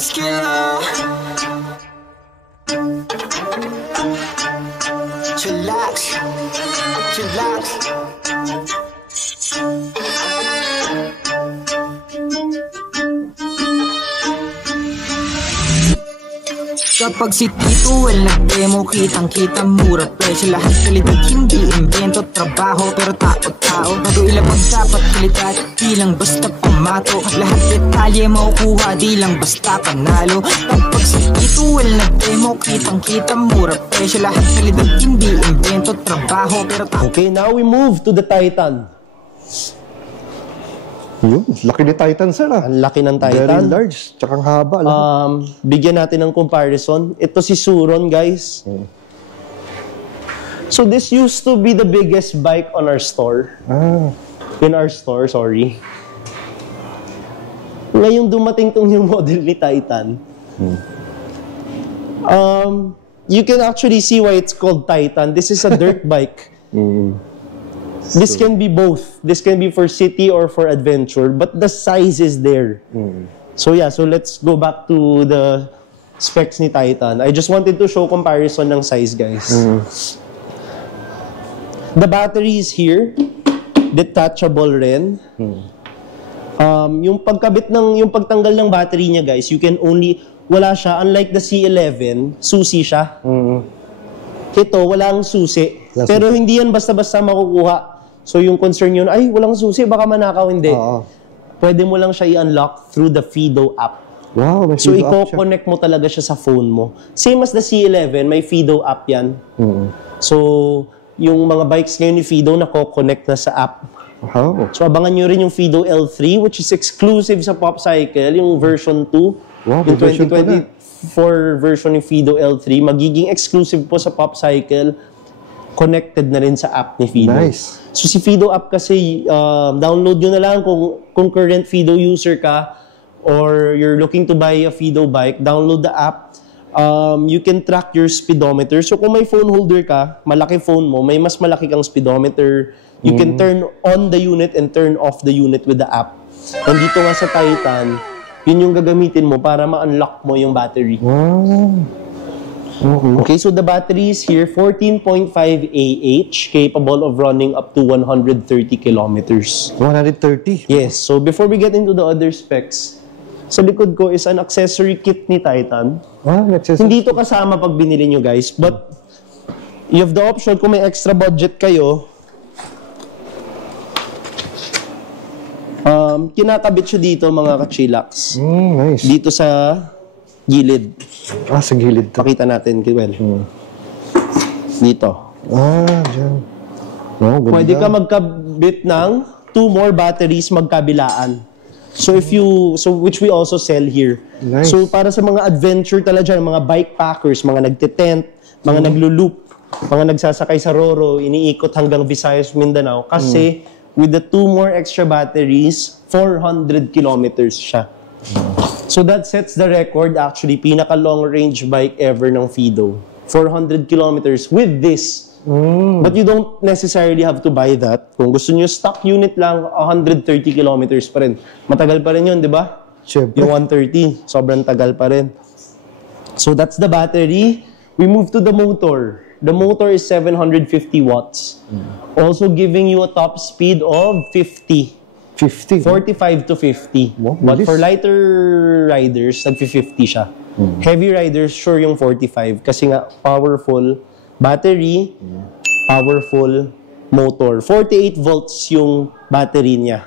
muscular. Chillax, chillax. Kapag si Tito Well nag-demo, kitang-kita mura presyo. Lahat kalidad, hindi invento, trabaho pero tao-tao. Bago ilabag dapat kalidad, di lang basta pamato. Lahat detalye makukuha, di lang basta panalo. Kapag si Tito Well nag-demo, kitang-kita mura presyo. Lahat kalidad, hindi invento, trabaho pero tao. Okay, now we move to the Titan. Yun, laki ni Titan, sir. Ang laki ng Very Titan. large, tsaka haba. Bigyan natin ng comparison. Ito si Suron, guys. So this used to be the biggest bike on our store. In our store, sorry. Ngayong dumating tong yung model ni Titan. You can actually see why it's called Titan. This is a dirt bike. This can be both. This can be for city or for adventure, but the size is there. So yeah, so let's go back to the specs ni Titan. I just wanted to show comparison ng size, guys. The battery is here. Detachable rin. Yung pagkabit ng, yung pagtanggal ng battery niya, guys, you can only, wala siya, unlike the C11, susi siya. Ito, walang susi. Pero hindi yan basta-basta makukuha. So yung concern yun, ay, walang susi, baka manakaw, hindi. Pwede mo lang siya i-unlock through the Fido app. Wow, may So Fido app siya. i-connect mo talaga siya sa phone mo. Same as the C11, may Fido app yan. So yung mga bikes ngayon ni Fido, nako-connect na sa app. Wow. So abangan nyo rin yung Fido L3, which is exclusive sa Pop Cycle, yung version 2. Wow, Yung version 2 na. 2024 version ng Fido L3, magiging exclusive po sa Pop Cycle, connected na rin sa app ni Fido. Nice. So si Fido app kasi, download nyo na lang kung current Fido user ka or you're looking to buy a Fido bike, download the app. You can track your speedometer. So kung may phone holder ka, malaki phone mo, may mas malaki kang speedometer. You can turn on the unit and turn off the unit with the app. And dito nga sa Titan, yun yung gagamitin mo para ma-unlock mo yung battery. Wow. Okay, so the battery is here, 14.5 AH, capable of running up to 130 kilometers. 130. Yes, so before we get into the other specs, sa likod ko is an accessory kit ni Titan. Hindi ito kasama pag binili nyo, guys, but you have the option kung may extra budget kayo, kinakabit siya dito, mga ka-chillax. Nice. Dito sa gilid. Sa gilid to. Pakita natin, Kiwel. Dito. Dyan. Oh, ganda. Pwede ka magkabit ng 2 more batteries magkabilaan. So which we also sell here. Nice. So para sa mga adventure talaga dyan, mga bike packers, mga nagte-tent, mga naglo-loop, mga nagsasakay sa Roro, iniikot hanggang Visayas, Mindanao. Kasi with the 2 more extra batteries, 400 kilometers siya. So that sets the record, actually, pinaka long range bike ever ng Fido. 400 kilometers with this. But you don't necessarily have to buy that. Kung gusto nyo stock unit lang, 130 kilometers pa rin. Matagal pa rin yun, di ba? Siyempre. Yung 130, sobrang tagal pa rin. So that's the battery. We move to the motor. The motor is 750 watts. Also giving you a top speed of 50. 45 to 50. Wow, But bilis. for lighter riders, nag-50 siya. Heavy riders, sure yung 45. Kasi nga, powerful battery, powerful motor. 48 volts yung battery niya.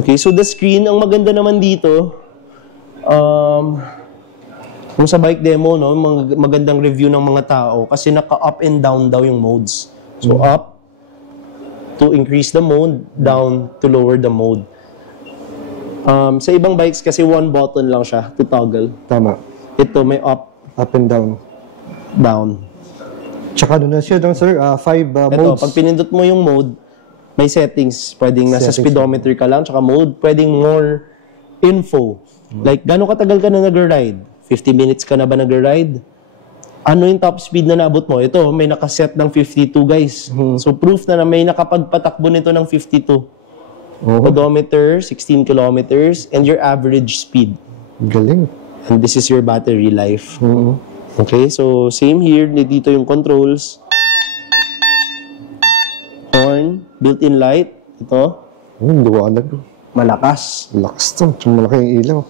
Okay, so the screen, ang maganda naman dito, kung sa bike demo, no, magandang review ng mga tao kasi naka-up and down daw yung modes. So up, to increase the mode, down to lower the mode. Sa ibang bikes kasi 1 button lang siya to toggle. Tama. Ito may up, Up and down. down. Tsaka doon na siya doon, sir. 5 Ito, modes. pag pinindot mo yung mode, may settings. Pwedeng nasa Settings. speedometer ka lang, tsaka mode. Pwedeng more info. Like, gano'ng katagal ka na nag-ride? 50 minutes ka na ba nag-ride? Ano yung top speed na naabot mo? Ito, may nakaset ng 52, guys. So, proof na may nakapagpatakbo nito ng 52. Odometer, 16 kilometers, and your average speed. Galing. And this is your battery life. Mm-hmm. Okay, so same here. Dito yung controls. Horn, built-in light. Ito, Liwanag. malakas. Lakas to. Malaki yung ilaw.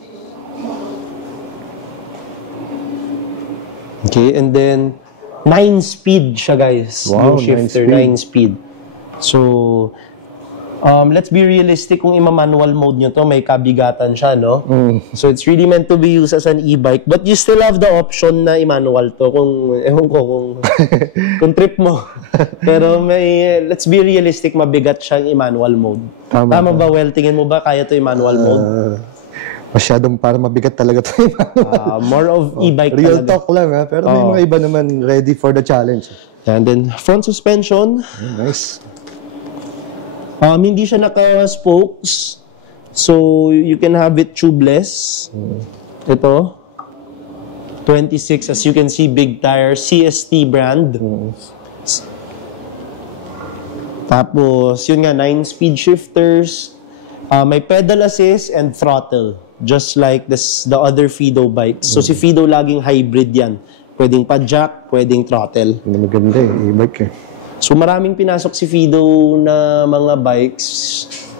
Okay, and then 9-speed siya, guys. Wow, yung shifter, 9-speed. So, let's be realistic, kung ima-manual mode nyo to, may kabigatan siya, no? So, it's really meant to be used as an e-bike, but you still have the option na i-manual to kung, ewan ko, kung trip mo. Pero let's be realistic, mabigat siyang i-manual mode. Tama ba, Well? Tingin mo ba kaya to i-manual mode? Masyadong para mabigat talaga to. More of e-bike Real talaga. talk lang ha. Pero may mga iba naman ready for the challenge. And then, front suspension. Nice. Hindi siya naka-spokes. So, you can have it tubeless. Ito. 26, as you can see, big tire. CST brand. Tapos, yun nga, 9-speed shifters. May pedal assist and throttle. Just like the other Fido bikes. So, si Fido laging hybrid yan. Pwedeng pa-jack, pwedeng throttle. Maganda e-bike eh. So maraming pinasok si Fido na mga bikes,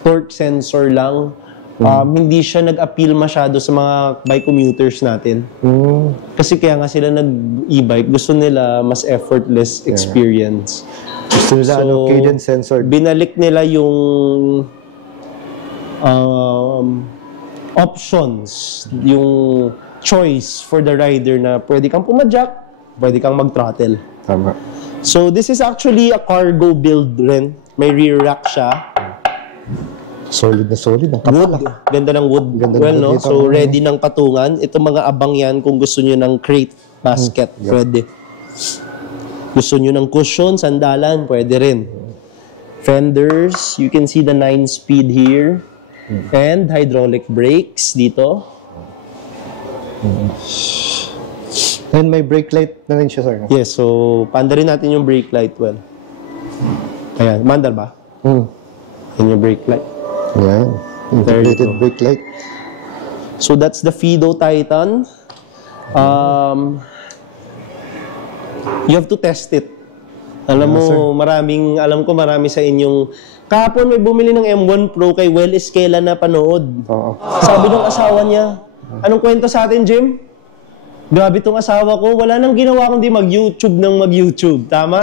torque sensor lang. Hindi siya nag-appeal masyado sa mga bike commuters natin. Kasi kaya nga sila nag-e-bike, gusto nila mas effortless experience. Gusto nila cadence sensor. Binalik nila yung options, yung choice for the rider na pwede kang pumadyak, pwede kang mag-throttle. Tama. So, this is actually a cargo build rin. May rear rack siya. Solid na solid. Ang kapal. Wood. Ganda ng wood. Ganda Well, ng no? wood dito. So, ready ng patungan. Ito mga abang yan kung gusto nyo ng crate, basket. Pwede. Gusto nyo ng cushion, sandalan, pwede rin. Fenders. You can see the 9-speed here. And hydraulic brakes dito. And may brake light na rin siya, sir. Yes, so paanda rin natin yung brake light, well. Ayan, mandar ba? Yan yung brake light. Yan. Integrated brake light. So that's the Fido Titan. You have to test it. Alam ko marami sa inyong... Kahapon may bumili ng M1 Pro kay Well Esquela na panood. Sabi ng asawa niya, anong kwento sa atin, Jim? Grabe tong asawa ko, wala nang ginawa kundi mag-YouTube ng mag-YouTube. Tama?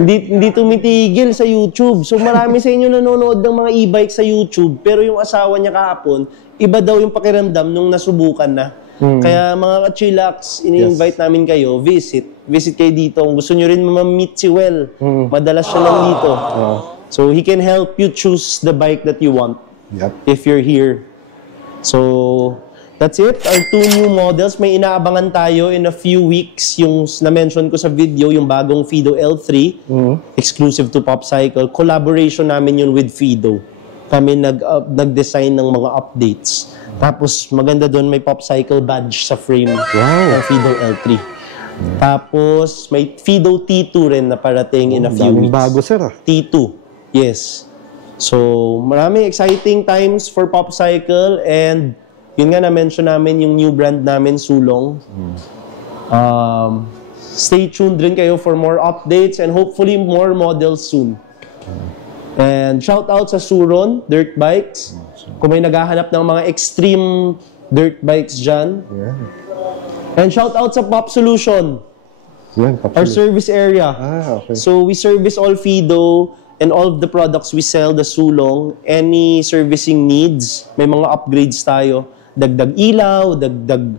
Hindi tumitigil sa YouTube. So marami sa inyo nanonood ng mga e-bike sa YouTube, pero yung asawa niya kahapon, iba daw yung pakiramdam nung nasubukan na. Kaya mga chillax, ini-invite namin kayo, visit kayo dito. Kung gusto nyo rin ma-meet si Well, madalas siya lang dito. So he can help you choose the bike that you want if you're here. So that's it. Our 2 new models. May inaabangan tayo in a few weeks. Yung na-mention ko sa video, yung bagong Fido L3, exclusive to PopCycle. Collaboration namin yun with Fido. Kami nag-design ng mga updates. Tapos maganda doon, may PopCycle badge sa frame ng Fido L3. Tapos may Fido T2 rin na parating in a few weeks. Bago, sir. T2. Yes. So, maraming exciting times for PopCycle, and yun nga na-mention namin yung new brand namin, Sulong. Stay tuned rin kayo for more updates and hopefully more models soon. And shout out sa Suron Dirt Bikes. Kung may naghahanap ng mga extreme dirt bikes dyan. And shout out sa Pop Solution. Our service area. Okay. So we service all Fido and all of the products we sell, the Sulong. Any servicing needs, may mga upgrades tayo. Dagdag ilaw, dagdag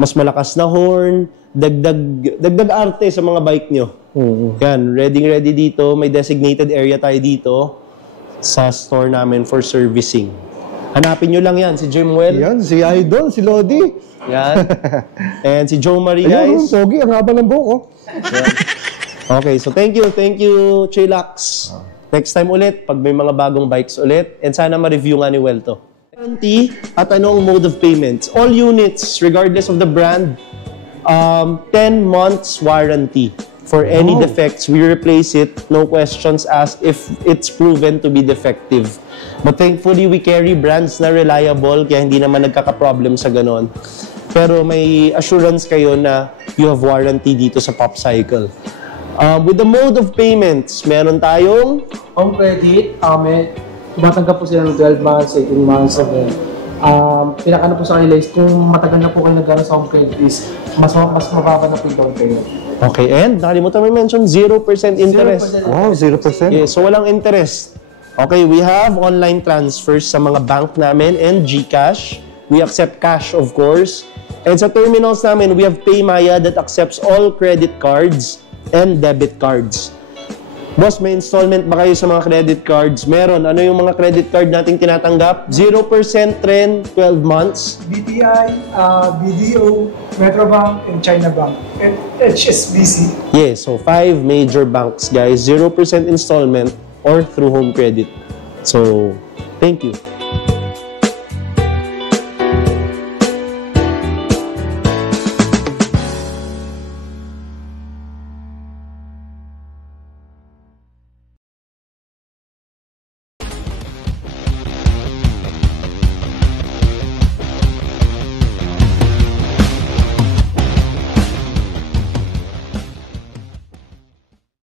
mas malakas na horn, dagdag arte sa mga bike nyo. Yan, ready dito. May designated area tayo dito sa store namin for servicing. Hanapin nyo lang yan, si Jim Well. Yan, si Idol, si Lodi. Yan. And si Joe Marie, guys. Pogi, ang haba ng buhok. Okay, so thank you, Chillax. Next time ulit, pag may mga bagong bikes ulit. And sana ma-review nga ni Well to. Warranty at anong mode of payments. All units, regardless of the brand, 10 months warranty. For any defects, we replace it. No questions asked if it's proven to be defective. But thankfully, we carry brands na reliable kaya hindi naman nagkaka-problem sa ganon. Pero may assurance kayo na you have warranty dito sa PopCycle. With the mode of payments, meron tayong Home credit, may tumatanggap po sila ng 12 months, 18 months, and then, pinakano po sa kanila is kung matagal na po kayo nagkaroon sa home credit is mas mababa na po yung down payment. Okay, and nakalimutan mo mention 0% interest. 0%. Oh, 0%? Yeah, so walang interest. Okay, we have online transfers sa mga bank namin and GCash. We accept cash, of course. And sa terminals namin, we have PayMaya that accepts all credit cards and debit cards. Boss, may installment ba kayo sa mga credit cards? Meron. Ano yung mga credit card nating tinatanggap? 0% rin, 12 months. BPI, BDO, Metrobank, and China Bank, and HSBC. Yeah, so 5 major banks, guys. 0% installment or through home credit. So, thank you.